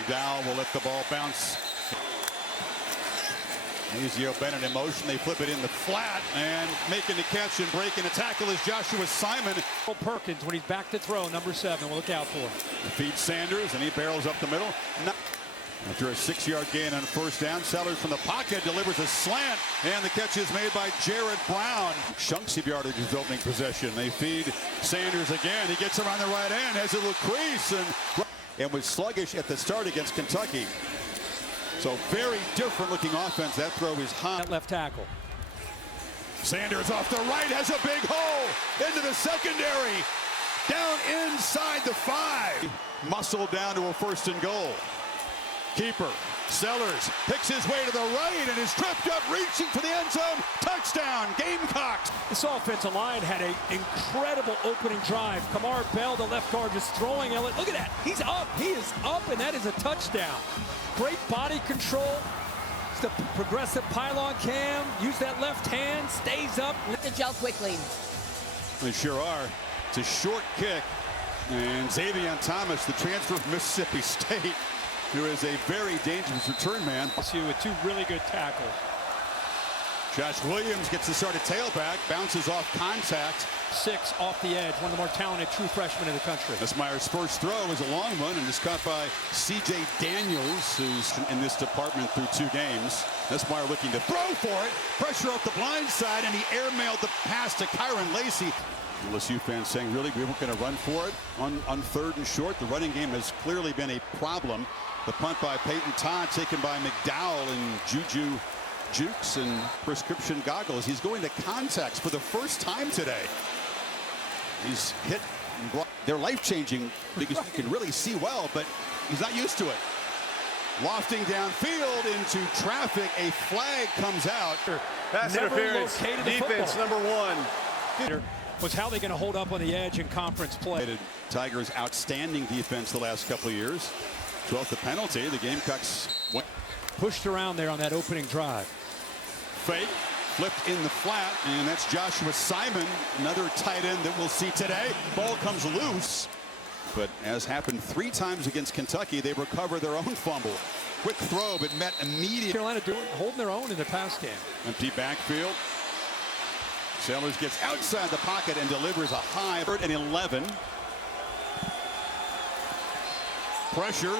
McDowell will let the ball bounce. Ezio Bennett in motion. They flip it in the flat, and making the catch and breaking the tackle is Joshua Simon. Perkins, when he's back to throw, number 7, we'll look out for him. Feeds Sanders, and he barrels up the middle. After a 6-yard gain on first down, Sellers from the pocket delivers a slant, and the catch is made by Jared Brown. Chunks of yardage his opening possession. They feed Sanders again. He gets around the right end, has a little crease, and was sluggish at the start against Kentucky. So very different looking offense. That throw is high. Left tackle. Sanders off the right has a big hole into the secondary. Down inside the 5. Muscle down to a 1st and goal. Keeper Sellers picks his way to the right and is tripped up, reaching for the end zone. Touchdown, Gamecocks. This offensive line had an incredible opening drive. Kamar Bell, the left guard, just throwing Elliott. Look at that. He's up. He is up, and that is a touchdown. Great body control. It's the progressive pylon cam. Use that left hand. Stays up. To gel quickly. They sure are. It's a short kick. And Xavier Thomas, the transfer from Mississippi State, who is a very dangerous return man. LSU with 2 really good tackles. Josh Williams gets the start at tailback, bounces off contact. 6 off the edge, one of the more talented true freshmen in the country. Nussmeier's first throw is a long one and is caught by C.J. Daniels, who's in this department through 2 games. Nussmeier looking to throw for it. Pressure off the blind side, and he airmailed the pass to Kyron Lacey. LSU fans saying, really, we weren't going to run for it on 3rd and short. The running game has clearly been a problem. The punt by Peyton Todd, taken by McDowell and Juju Jukes and prescription goggles. He's going to contacts for the first time today. He's hit and blocked. They're life-changing because you can really see well, but he's not used to it. Lofting downfield into traffic. A flag comes out. Pass interference. Defense number 1. Was how they're going to hold up on the edge in conference play. Tigers' outstanding defense the last couple of years. 12th the penalty. The Gamecocks went. Pushed around there on that opening drive. Fake, flipped in the flat, and that's Joshua Simon, another tight end that we'll see today. Ball comes loose, but as happened 3 times against Kentucky, they recover their own fumble. Quick throw, but met immediate. Carolina holding their own in the pass game. Empty backfield. Sellers gets outside the pocket and delivers a high 3rd and 11. Pressure,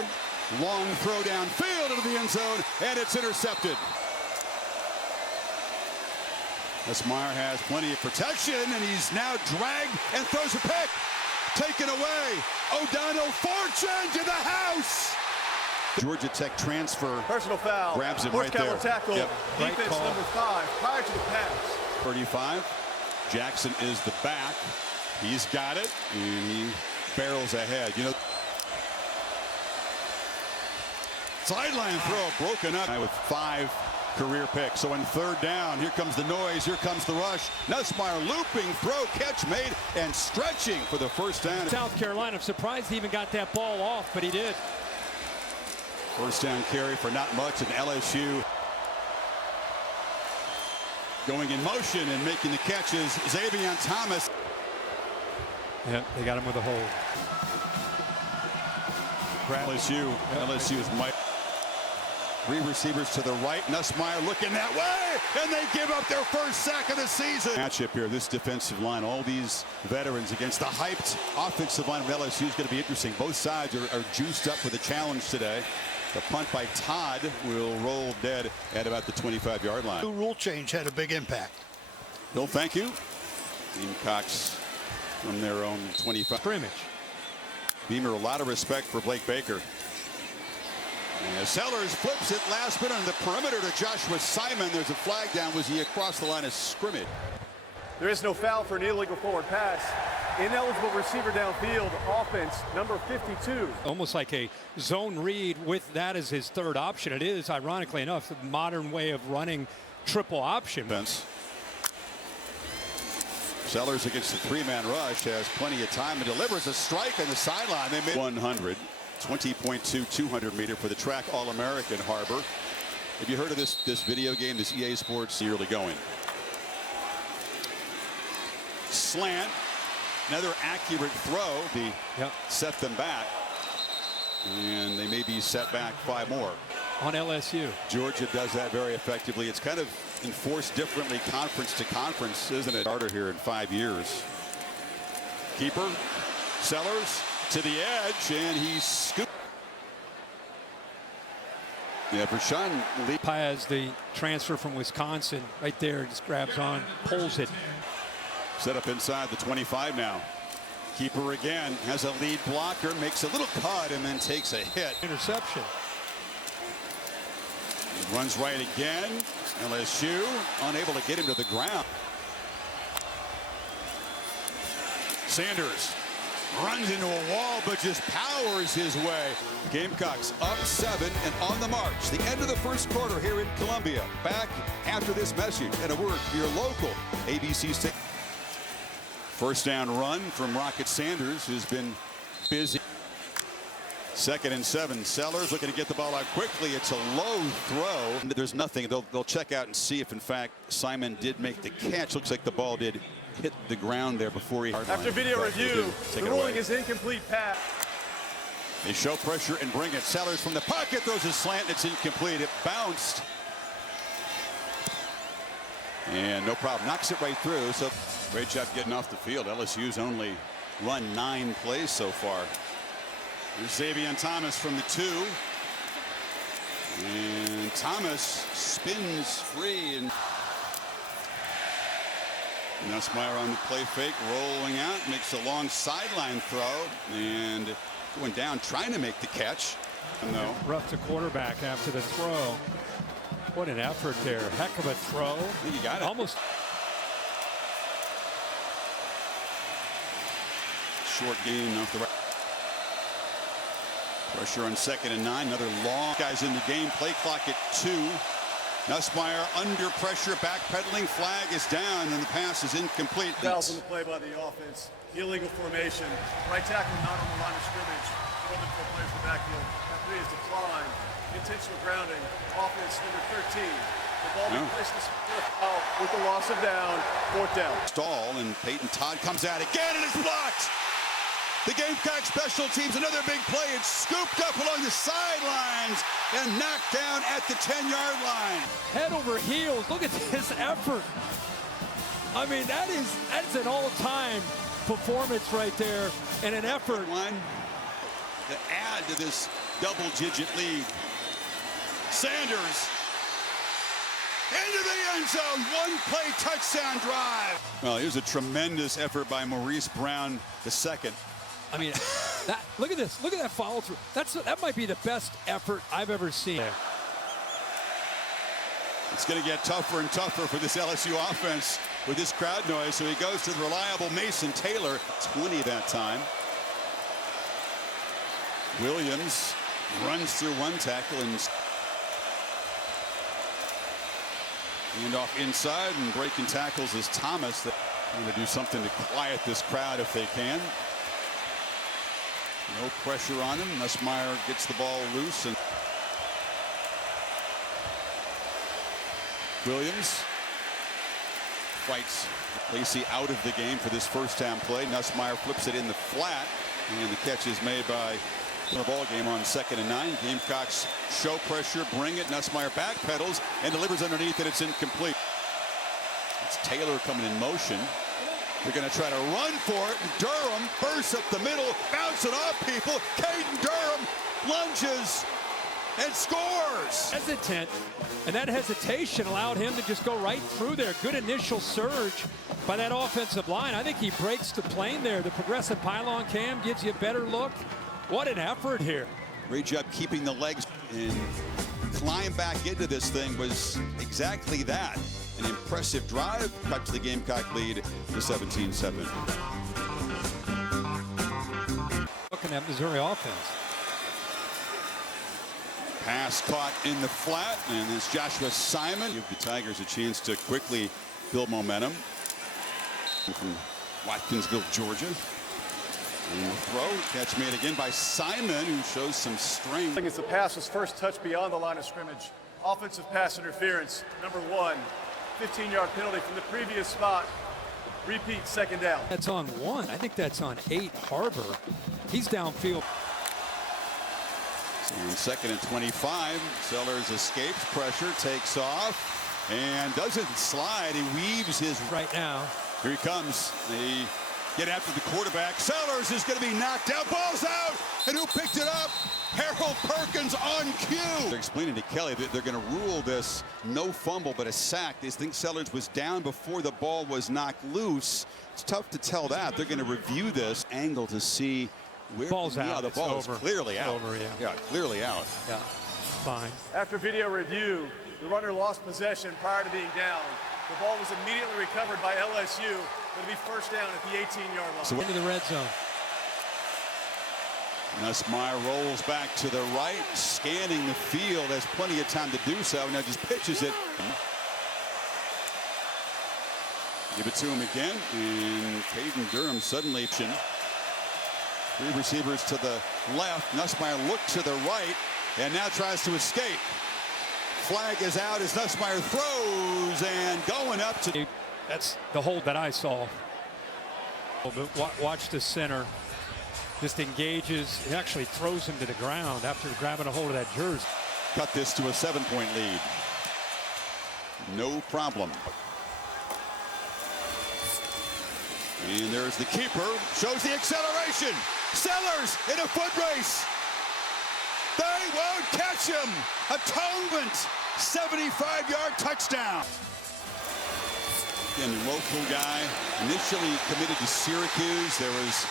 long throw downfield into the end zone, and it's intercepted. Nussmeier has plenty of protection, and he's now dragged and throws a pick. Taken away. O'Donnell Fortune to the house. Georgia Tech transfer. Personal foul. Grabs him right there. Tackle. Yep. Defense number 5 prior to the pass. 35. Jackson is the back. He's got it, and he barrels ahead. You know, sideline throw broken up with 5 career picks. So on 3rd down, here comes the noise, here comes the rush. Nussmeier looping, throw, catch made, and stretching for the 1st down. South Carolina, I'm surprised he even got that ball off, but he did. 1st down carry for not much, and LSU going in motion and making the catches. Xavier Thomas. Yeah, they got him with a hold. LSU is Mike. 3 receivers to the right. Nussmeier looking that way, and they give up their first sack of the season. Matchup here, this defensive line, all these veterans against the hyped offensive line of LSU is going to be interesting. Both sides are juiced up for the challenge today. The punt by Todd will roll dead at about the 25-yard line. The rule change had a big impact. Bill, thank you. Gamecocks from their own 25. Scrimmage. Beamer, a lot of respect for Blake Baker. And Sellers flips it last minute on the perimeter to Joshua Simon. There's a flag down. Was he across the line of scrimmage? There is no foul for an illegal forward pass. Ineligible receiver downfield. Offense number 52. Almost like a zone read with that as his 3rd option. It is, ironically enough, the modern way of running triple option. Sellers against the 3-man rush has plenty of time and delivers a strike on the sideline. They made 100. 20.2 200 meter for the track All-American Harbor. Have you heard of this video game, this EA Sports yearly going? Slant, another accurate throw. Set them back. And they may be set back 5 more. On LSU. Georgia does that very effectively. It's kind of enforced differently conference to conference, isn't it? Harder here in 5 years. Keeper, Sellers to the edge, and he's scooped. Yeah, Vershawn Paez, the transfer from Wisconsin, right there, just grabs on, pulls it. set up inside the 25 now. Keeper again has a lead blocker, makes a little cut, and then takes a hit. Interception. Runs right again. LSU unable to get him to the ground. Sanders runs into a wall, but just powers his way. Gamecocks up 7 and on the march. The end of the first quarter here in Columbia. Back after this message and a word for your local ABC station. First down run from Rocket Sanders, who's been busy. 2nd and 7. Sellers looking to get the ball out quickly. It's a low throw. There's nothing. They'll check out and see if, in fact, Simon did make the catch. Looks like the ball did hit the ground there before he. After video review, the ruling is incomplete pass. They show pressure and bring it. Sellers from the pocket throws a slant. And it's incomplete. It bounced. And no problem. Knocks it right through. So great job getting off the field. LSU's only run 9 plays so far. Here's Xavier Thomas from the 2. And Thomas spins free. And Nussmeier on the play fake, rolling out, makes a long sideline throw, and going down, trying to make the catch. No. Rough to quarterback after the throw. What an effort there. Heck of a throw. I think you got it. Almost. Short gain off the right. Pressure on 2nd and 9. Another long guys in the game. Play clock at 2. Nussmeier under pressure, backpedaling. Flag is down, and the pass is incomplete. Fouls on the play by the offense. Illegal formation. Right tackle not on the line of scrimmage. More than 4 players in the backfield. Referee is declined. Intentional grounding. Offense number 13. The ball being placed in the foul with the loss of down. 4th down. Stall, and Peyton Todd comes out again, and it's blocked. The Gamecock special teams, another big play. It's scooped up along the sidelines and knocked down at the 10-yard line. Head over heels. Look at this effort. I mean, that's an all-time performance right there, and an effort. One to add to this double-digit lead. Sanders into the end zone. 1-play touchdown drive. Well, here's a tremendous effort by Maurice Brown II. I mean, look at this. Look at that follow through. That might be the best effort I've ever seen. It's going to get tougher and tougher for this LSU offense with this crowd noise. So he goes to the reliable Mason Taylor. 20 that time. Williams runs through one tackle and off inside, and breaking tackles is Thomas. They're going to do something to quiet this crowd if they can. No pressure on him. Nussmeier gets the ball loose, and Williams fights Lacey out of the game for this first-down play. Nussmeier flips it in the flat, and the catch is made by the ball game on 2nd and 9. Gamecocks show pressure, bring it. Nussmeier backpedals and delivers underneath it. It's incomplete. It's Taylor coming in motion. They're going to try to run for it. Durham bursts up the middle, bouncing off people. Caden Durham lunges and scores. Hesitant, and that hesitation allowed him to just go right through there. Good initial surge by that offensive line. I think he breaks the plane there. The progressive pylon cam gives you a better look. What an effort here. Great job keeping the legs, and climb back into this thing was exactly that. An impressive drive, cut to the Gamecock lead to 17-7. Looking at Missouri offense. Pass caught in the flat, and it's Joshua Simon. Give the Tigers a chance to quickly build momentum. From Watkinsville, Georgia. And the throw, catch made again by Simon, who shows some strength. I think it's the pass was first touched beyond the line of scrimmage. Offensive pass interference, number 1. 15-yard penalty from the previous spot. Repeat, 2nd down. That's on 1. I think that's on 8, Harbor. He's downfield. And 2nd and 25. Sellers escapes pressure, takes off, and doesn't slide. He weaves his Right now. Here he comes. They get after the quarterback. Sellers is going to be knocked out. Ball's out. And who picked it up? Harold Perkins on cue. They're explaining to Kelly that they're going to rule this no fumble but a sack. They think Sellers was down before the ball was knocked loose. It's tough to tell that. They're going to review this angle to see where ball's out. Yeah, the ball is clearly out. Over, yeah. Yeah, clearly out. Yeah, fine. After video review, the runner lost possession prior to being down. The ball was immediately recovered by LSU. It'll be first down at the 18-yard line. So into the red zone. Nussmeier rolls back to the right, scanning the field, has plenty of time to do so. Now just pitches it. Give it to him again, and Caden Durham suddenly. 3 receivers to the left. Nussmeier looked to the right, and now tries to escape. Flag is out as Nussmeier throws, and going up to. That's the hold that I saw. But watch the center. Just engages. He actually throws him to the ground after grabbing a hold of that jersey. Cut this to a 7-point lead. No problem. And there's the keeper. Shows the acceleration. Sellers in a foot race. They won't catch him. Atonement. 75-yard touchdown. And local guy, initially committed to Syracuse. There was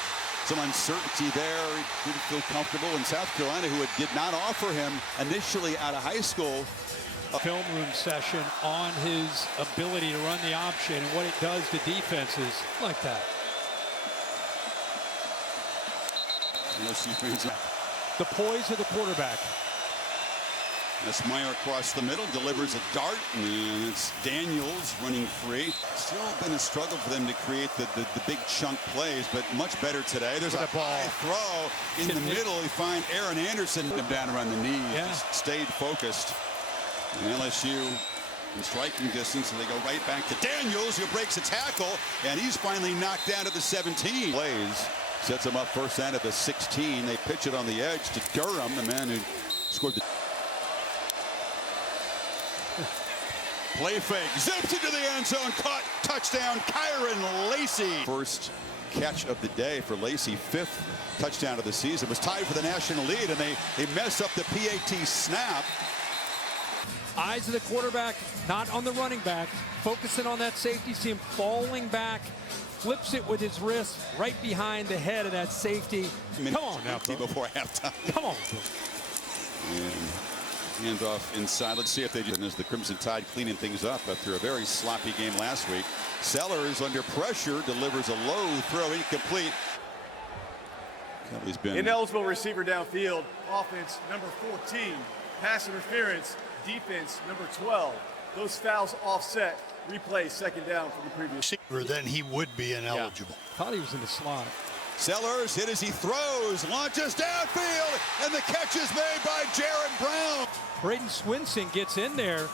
some uncertainty there. He didn't feel comfortable in South Carolina, who did not offer him initially out of high school. A film room session on his ability to run the option and what it does to defenses like that. The poise of the quarterback. Nussmeier across the middle, delivers a dart, and it's Daniels running free. Still been a struggle for them to create the big chunk plays, but much better today. There's a high throw in the middle. You find Aaron Anderson him down around the knee. Yeah. Just stayed focused. And LSU in striking distance, and they go right back to Daniels, who breaks a tackle, and he's finally knocked down to the 17. Plays, sets him up first down at the 16. They pitch it on the edge to Durham, the man who scored the play fake, zips into the end zone, caught, touchdown, Kyron Lacey. First catch of the day for Lacey, 5th touchdown of the season. Was tied for the national lead, and they mess up the PAT snap. Eyes of the quarterback, not on the running back, focusing on that safety. See him falling back, flips it with his wrist right behind the head of that safety. Come on now, before halftime. Come on. And handoff inside. Let's see if they do. And there's the Crimson Tide cleaning things up after a very sloppy game last week. Sellers under pressure delivers a low throw, incomplete. Kelly's been ineligible receiver downfield. Offense number 14. Pass interference. Defense number 12. Those fouls offset. Replay 2nd down from the previous. Then he would be ineligible. Thought he was in the slot. Sellers hit as he throws, launches downfield, and the catch is made by Jared Brown. Braden Swinson gets in there.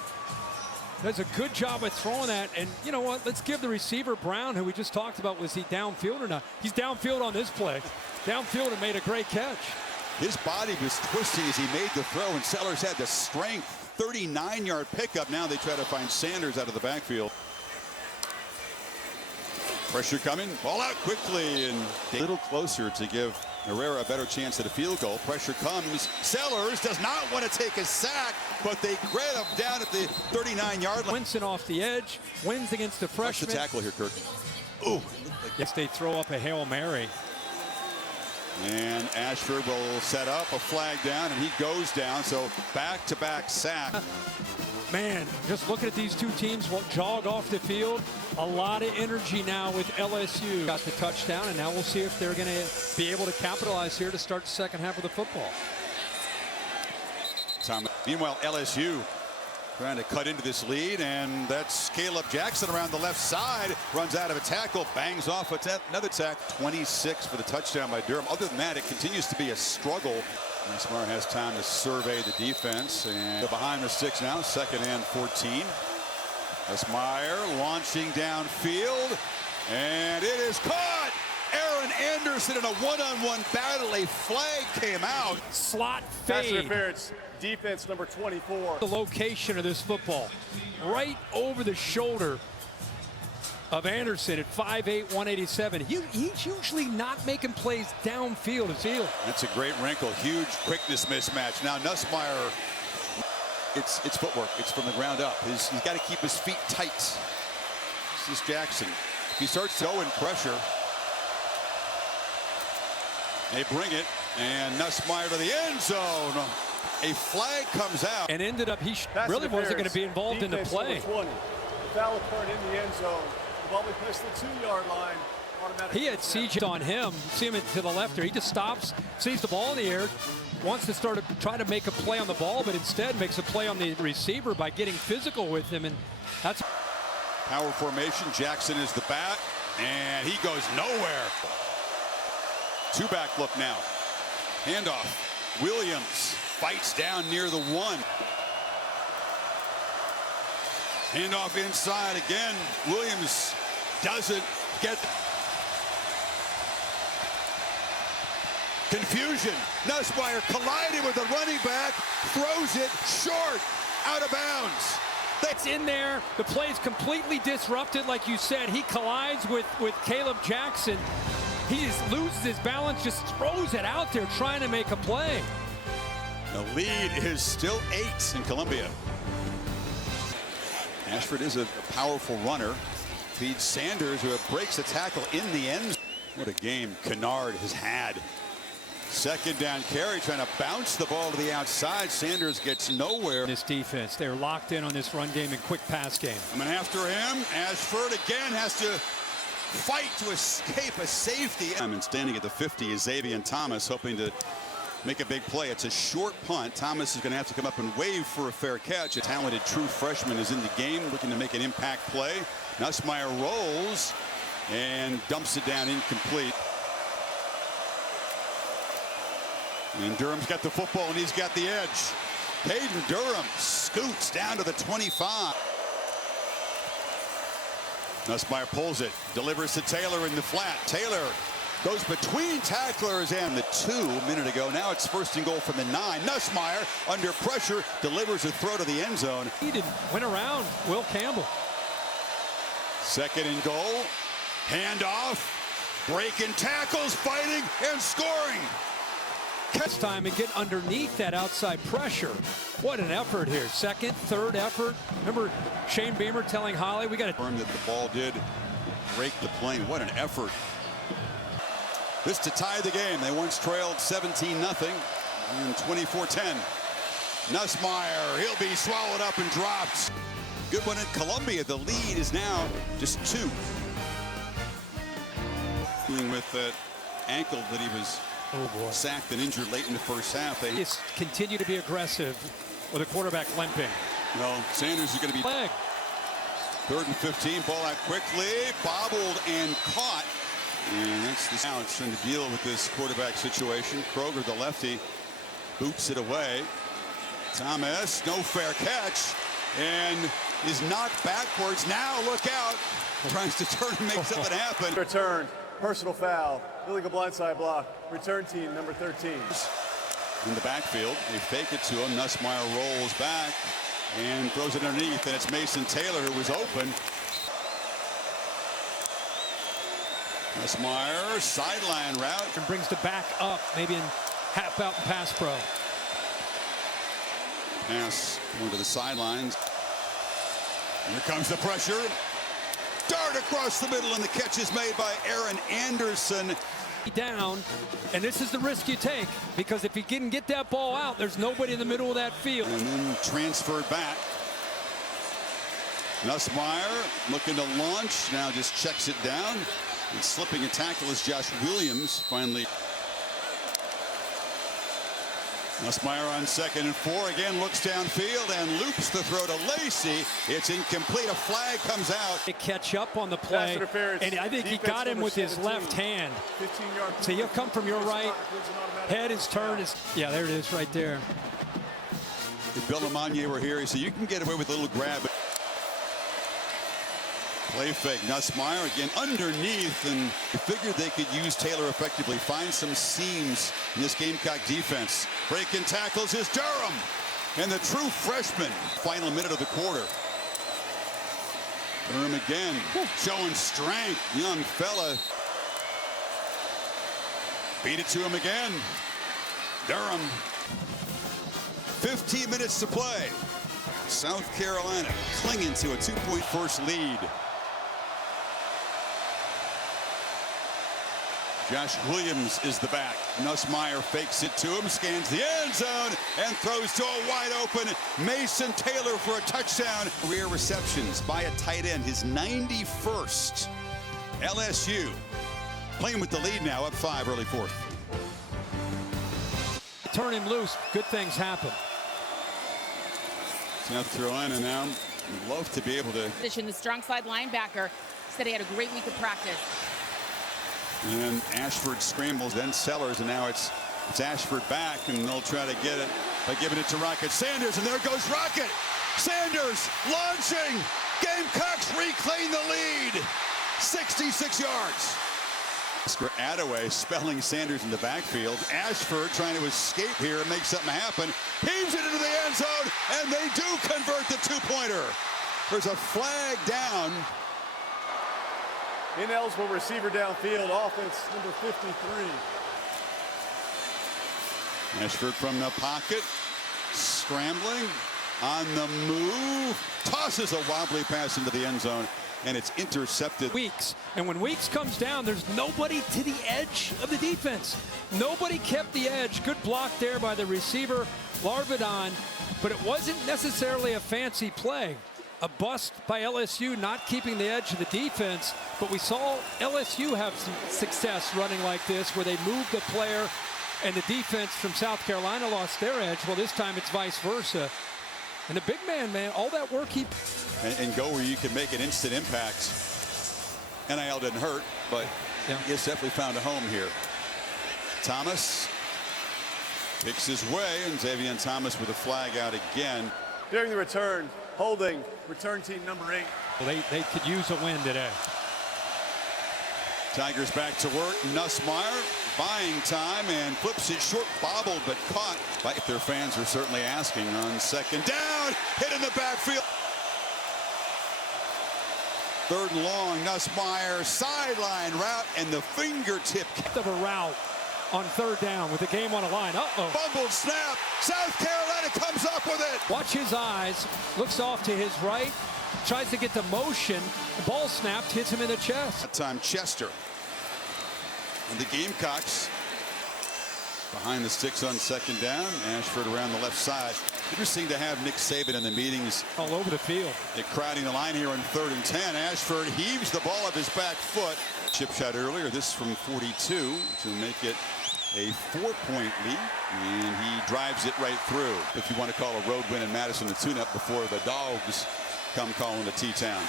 Does a good job of throwing that. And you know what? Let's give the receiver Brown, who we just talked about, was he downfield or not? He's downfield on this play. Downfield and made a great catch. His body was twisting as he made the throw, and Sellers had the strength. 39-yard pickup. Now they try to find Sanders out of the backfield. Pressure coming. Ball out quickly and a little closer to give Herrera a better chance at a field goal. Pressure comes. Sellers does not want to take a sack, but they grab him down at the 39-yard line. Winston off the edge. Wins against the freshman. Watch the tackle here, Kirk. Ooh. Yes, they throw up a Hail Mary. And Ashford will set up a flag down, and he goes down. So back-to-back sack. Man, just looking at these two teams jog off the field. A lot of energy now with LSU. Got the touchdown, and now we'll see if they're going to be able to capitalize here to start the second half of the football. Meanwhile, LSU trying to cut into this lead, and that's Caleb Jackson around the left side. Runs out of a tackle, bangs off another tack. 26 for the touchdown by Durham. Other than that, it continues to be a struggle. Nussmeier has time to survey the defense, and behind the sticks now, 2nd and 14. Nussmeier launching downfield, and it is caught. Aaron Anderson in a one-on-one battle. A flag came out. Slot Pass fade. interference, defense number 24. The location of this football, right over the shoulder of Anderson at 5'8", 187. He's usually not making plays downfield as field. That's a great wrinkle. Huge quickness mismatch. Now Nussmeier, it's footwork. It's from the ground up. He's got to keep his feet tight. This is Jackson. If he starts throwing pressure, they bring it, and Nussmeier to the end zone. A flag comes out. And ended up, he Pass really wasn't going to be interference, involved in the defense play. number 20. The foul occurred in the end zone. The ball will be placed to the 2-yard line. Automatic He had CJ on him. See him to the left there. He just stops, sees the ball in the air, wants to try to make a play on the ball, but instead makes a play on the receiver by getting physical with him. And that's Power formation. Jackson is the bat, and he goes nowhere. Two-back look now. Handoff. Williams fights down near the 1. Handoff inside again. Williams doesn't get confusion. Nussmeier colliding with the running back, throws it short, out of bounds. It's in there. The play's completely disrupted, like you said. He collides with Caleb Jackson. He just loses his balance, just throws it out there trying to make a play. The lead is still 8 in Columbia. Ashford is a powerful runner. Feeds Sanders, who breaks the tackle in the end zone. What a game Kennard has had. Second down carry, trying to bounce the ball to the outside. Sanders gets nowhere. This defense, they're locked in on this run game and quick pass game. Coming after him, Ashford again has to fight to escape a safety. And standing at the 50 is Xavier Thomas, hoping to make a big play. It's a short punt. Thomas is going to have to come up and wave for a fair catch. A talented true freshman is in the game, looking to make an impact play. Nussmeier rolls and dumps it down incomplete. And Durham's got the football, and he's got the edge. Hayden Durham scoots down to the 25. Nussmeier pulls it, delivers to Taylor in the flat. Taylor goes between tacklers and the 2 a minute ago. Now it's first and goal from the 9. Nussmeier under pressure delivers a throw to the end zone. He didn't win around Will Campbell. Second and goal. Handoff. Breaking tackles, fighting, and scoring. Catch time and get underneath that outside pressure. What an effort here. Second, third effort. Remember Shane Beamer telling Holly, we got to confirm that the ball did break the plane. What an effort. This to tie the game. They once trailed 17-0 in 24-10. Nussmeier, he'll be swallowed up and dropped. Good one at Columbia. The lead is now just 2. Dealing with that ankle that he was sacked and injured late in the first half. They just continue to be aggressive with a quarterback limping. Well, Sanders is going to be Flag. 3rd and 15. Ball out quickly, bobbled and caught. And that's the now it's trying to deal with this quarterback situation. Kroger, the lefty, boots it away. Thomas, no fair catch, and is knocked backwards. Now look out. Tries to turn and make something happen. Return, personal foul, illegal blindside block, return team number 13. In the backfield, they fake it to him. Nussmeier rolls back and throws it underneath, and it's Mason Taylor who was open. Nussmeier, sideline route. And brings the back up, maybe in half out and pass pro. Pass going to the sidelines. Here comes the pressure. Dart across the middle, and the catch is made by Aaron Anderson. Down, and this is the risk you take, because if you can get that ball out, there's nobody in the middle of that field. And then transferred back. Nussmeier looking to launch, now just checks it down. And slipping a tackle is Josh Williams. Finally, Nussmeier on 2nd and 4 again, looks downfield and loops the throw to Lacey. It's incomplete. A flag comes out. To catch up on the play, and I think he got him with his left hand. So he'll come from your right. Head is turned. Yeah, there it is right there. If Bill Lamagna were here, he said you can get away with a little grab. Play fake. Nussmeier again underneath, and figured they could use Taylor effectively. Find some seams in this Gamecock defense. Breaking tackles is Durham. And the true freshman. Final minute of the quarter. Durham again. Showing strength. Young fella. Beat it to him again. Durham. 15 minutes to play. South Carolina clinging to a 2-point first lead. Josh Williams is the back. Nussmeier fakes it to him, scans the end zone, and throws to a wide open Mason Taylor for a touchdown. Career receptions by a tight end, his 91st. LSU playing with the lead now, up 5, early fourth. Turn him loose, good things happen. South Carolina now would love to be able to. The strong side linebacker said he had a great week of practice. And then Ashford scrambles, then Sellers, and now it's Ashford back, and they'll try to get it by giving it to Rocket Sanders, and there goes Rocket. Sanders launching. Gamecocks reclaim the lead. 66 yards. Oscar Attaway spelling Sanders in the backfield. Ashford trying to escape here and make something happen. Heaves it into the end zone, and they do convert the two-pointer. There's a flag down. Ineligible receiver downfield, offense number 53. Ashford from the pocket, scrambling, on the move, tosses a wobbly pass into the end zone, and it's intercepted. Weeks, and when Weeks comes down, there's nobody to the edge of the defense. Nobody kept the edge. Good block there by the receiver, Larvidon, but it wasn't necessarily a fancy play. A bust by LSU not keeping the edge of the defense, but we saw LSU have some success running like this where they moved the player and the defense from South Carolina lost their edge. Well, this time it's vice versa. And the big man, all that work he... And go where you can make an instant impact. NIL didn't hurt, but he's definitely found a home here. Thomas picks his way, and Xavier Thomas with a flag out again. During the return, holding return team number 8. Well, they could use a win today. Tigers back to work. Nussmeier buying time and flips it short, bobbled but caught. Like their fans are certainly asking on second down. Hit in the backfield. Third and long. Nussmeier sideline route and the fingertip of a route on third down with the game on a line. Fumbled snap. South Carolina comes up with it. Watch his eyes. Looks off to his right. Tries to get the motion. The ball snapped. Hits him in the chest. That time Chester. And the Gamecocks behind the sticks on second down. Ashford around the left side. Interesting to have Nick Saban in the meetings. All over the field. They're crowding the line here on 3rd and 10. Ashford heaves the ball up his back foot. Chip shot earlier. This from 42 to make it a 4-point lead. And he drives it right through. If you want to call a road win in Madison, the tune-up before the Dogs come calling to T-Town.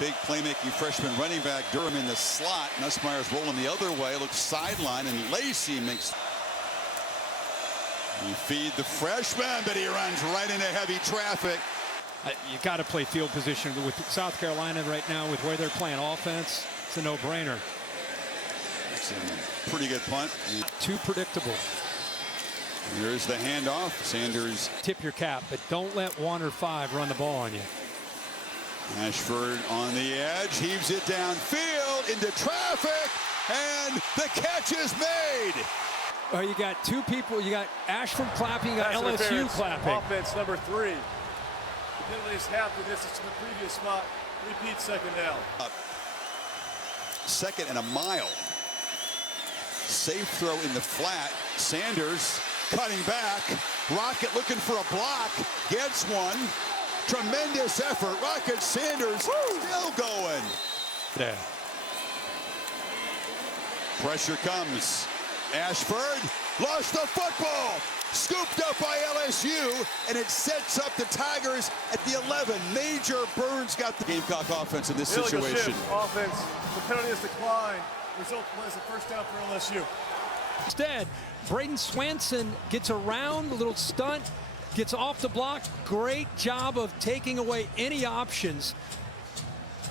Big playmaking freshman running back Durham in the slot. Nussmeier's rolling the other way. Looks sideline, and Lacey makes. You feed the freshman, but he runs right into heavy traffic. You got to play field position with South Carolina right now with where they're playing offense. It's a no-brainer. Pretty good punt. Too predictable. Here's the handoff. Sanders. Tip your cap, but don't let 1 or 5 run the ball on you. Ashford on the edge, heaves it downfield into traffic, and the catch is made. You got 2 people. You got Ashford clapping, you got LSU clapping. Offense number 3. The penalty is half the distance to the previous spot. Repeat second down. Second and a mile. Safe throw in the flat. Sanders cutting back. Rocket looking for a block. Gets one. Tremendous effort. Rocket Sanders still going. Yeah. Pressure comes. Ashford lost the football. Scooped up by LSU, and it sets up the Tigers at the 11. Major Burns got the Gamecock offense in this situation. Offense. The penalty is declined. Result was a first down for LSU. Instead, Braden Swanson gets around, a little stunt, gets off the block. Great job of taking away any options.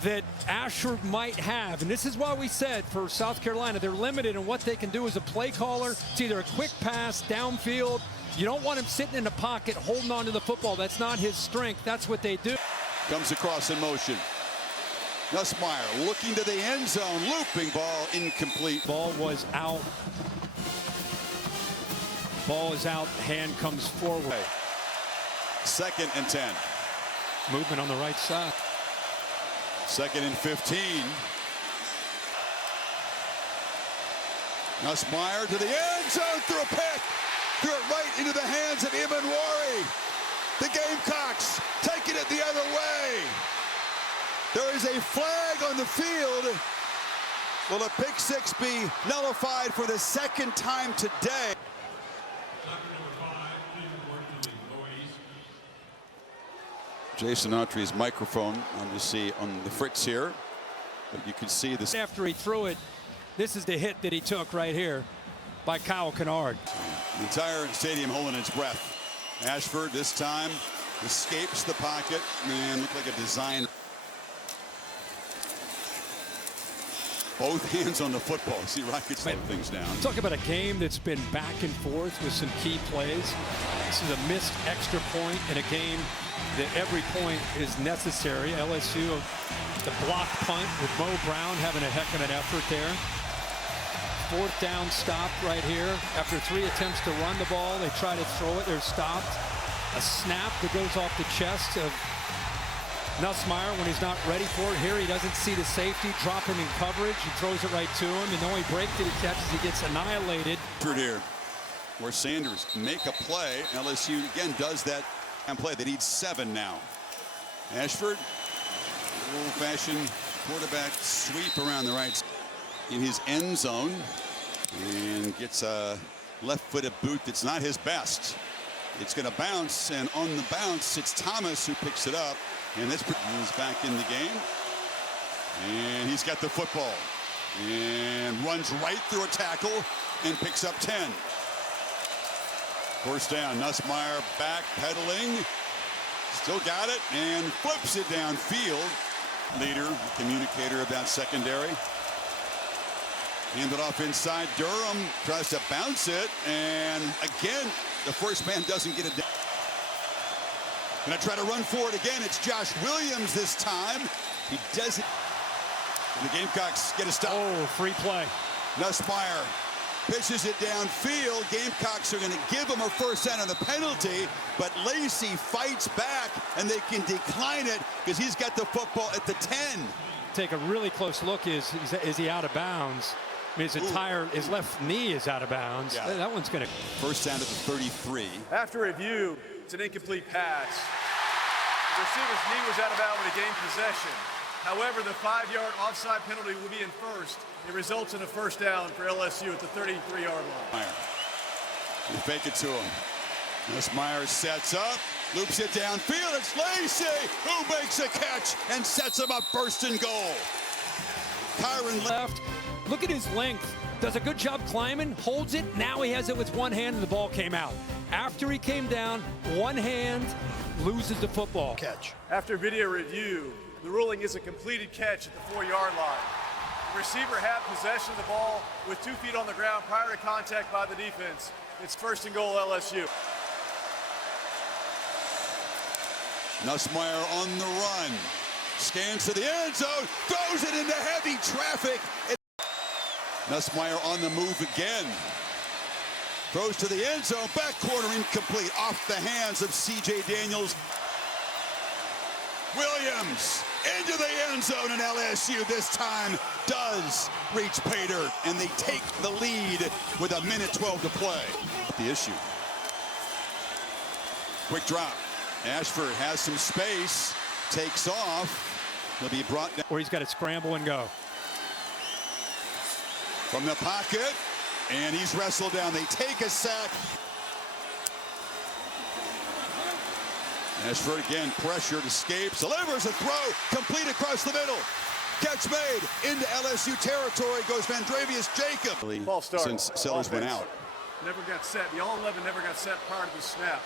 that Ashford might have. And this is why we said for South Carolina, they're limited in what they can do as a play caller. It's either a quick pass downfield. You don't want him sitting in the pocket holding on to the football. That's not his strength. That's what they do. Comes across in motion. Nussmeier looking to the end zone. Looping ball incomplete. Ball was out. Ball is out. Hand comes forward. 2nd and 10. Movement on the right side. 2nd and 15. Nussmeier to the end zone, threw a pick. Threw it right into the hands of Imanwari. The Gamecocks taking it the other way. There is a flag on the field. Will a pick six be nullified for the 2nd time today? Jason Autry's microphone, you see on the Fritz here, but you can see this. After he threw it, this is the hit that he took right here by Kyle Kennard. The entire stadium holding its breath. Ashford this time escapes the pocket and looked like a design. Both hands on the football. See Rockets slow things down. Talk about a game that's been back and forth with some key plays. This is a missed extra point in a game that every point is necessary. LSU, the block punt with Mo Brown having a heck of an effort there. 4th down stop right here. After 3 attempts to run the ball, they try to throw it. They're stopped. A snap that goes off the chest of Nussmeier when he's not ready for it. Here he doesn't see the safety, drop him in coverage. He throws it right to him, and the only break that he catches, he gets annihilated. Here, where Sanders make a play. LSU again does that play. They need 7 now. Ashford, old-fashioned quarterback sweep around the right in his end zone, and gets a left-footed boot that's not his best. It's going to bounce, and on the bounce, it's Thomas who picks it up. And this is back in the game. And he's got the football. And runs right through a tackle and picks up 10. 1st down. Nussmeier backpedaling. Still got it and flips it downfield. Leader, communicator of that secondary. Handed off inside. Durham tries to bounce it. And again, the first man doesn't get it down. Gonna try to run for it again. It's Josh Williams this time. He does it. And the Gamecocks get a stop. Oh, free play. Nussmeier pitches it downfield. Gamecocks are gonna give him a 1st down on the penalty, but Lacey fights back, and they can decline it because he's got the football at the 10. Take a really close look. Is he out of bounds? I mean, his left knee is out of bounds. Yeah. That one's gonna. 1st down at the 33. After review, it's an incomplete pass. The receiver's knee was out of bounds when he gained possession. However, the 5-yard offside penalty will be enforced. It results in a 1st down for LSU at the 33-yard line. You fake it to him. Nussmeier sets up, loops it downfield. It's Lacey who makes a catch and sets him up 1st and goal. Kyron Left. Look at his length. Does a good job climbing, holds it. Now he has it with one hand, and the ball came out. After he came down, one hand, loses the football. Catch. After video review, the ruling is a completed catch at the 4-yard line. The receiver had possession of the ball with 2 feet on the ground prior to contact by the defense. It's 1st and goal LSU. Nussmeier on the run. Scans to the end zone, throws it into heavy traffic. Nussmeier on the move again. Throws to the end zone, back corner incomplete, off the hands of C.J. Daniels. Williams into the end zone, and LSU this time does reach pay dirt, and they take the lead with 1:12 to play. The issue. Quick drop. Ashford has some space, takes off. He'll be brought down. Or he's got to scramble and go. From the pocket, and he's wrestled down. They take a sack. Ashford again, pressured, escapes, delivers a throw, complete across the middle. Catch made into LSU territory, goes Vandravius Jacob. Ball start. Since Sellers went out. Never got set. The all-11 never got set prior to the snap.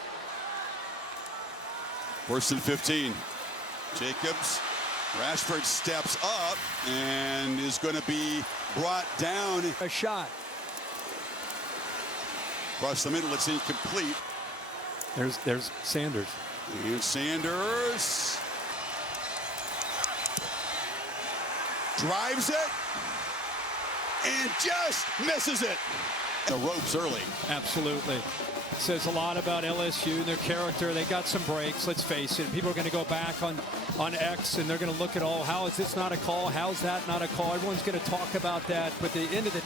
1st and 15. Jacobs Rashford steps up and is going to be brought down. A shot. Across the middle, it's incomplete. There's Sanders. And Sanders drives it and just misses it. The ropes early. Absolutely. It says a lot about LSU and their character. They got some breaks, let's face it. People are going to go back on X and they're going to look at how is this not a call? How's that not a call? Everyone's going to talk about that. But at the end of the